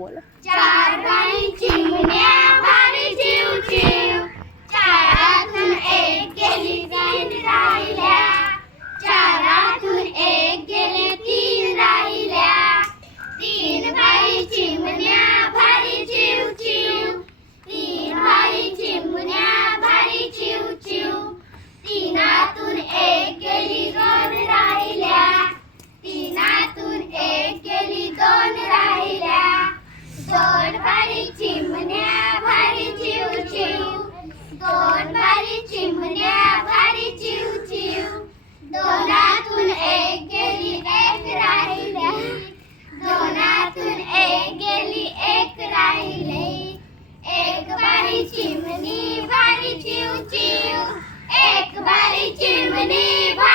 बोल. चार बाई चिमण्या भारी चिव चिव चारातून एक गेली तीन राहिल्या. चारातून एक गेले तीन राहिल्या. तीन बाई चिमण्या भारी चिव चिव तीन बाई चिमण्या भारी चिव चिव तीनातून एक गेली भारी चिव चिव दोनातून एक गेली एक राहिली. दोनातून एक गेली एक राहिली. एक बारी चिमणी भारी चिव चिव एक बारी चिमणी भारी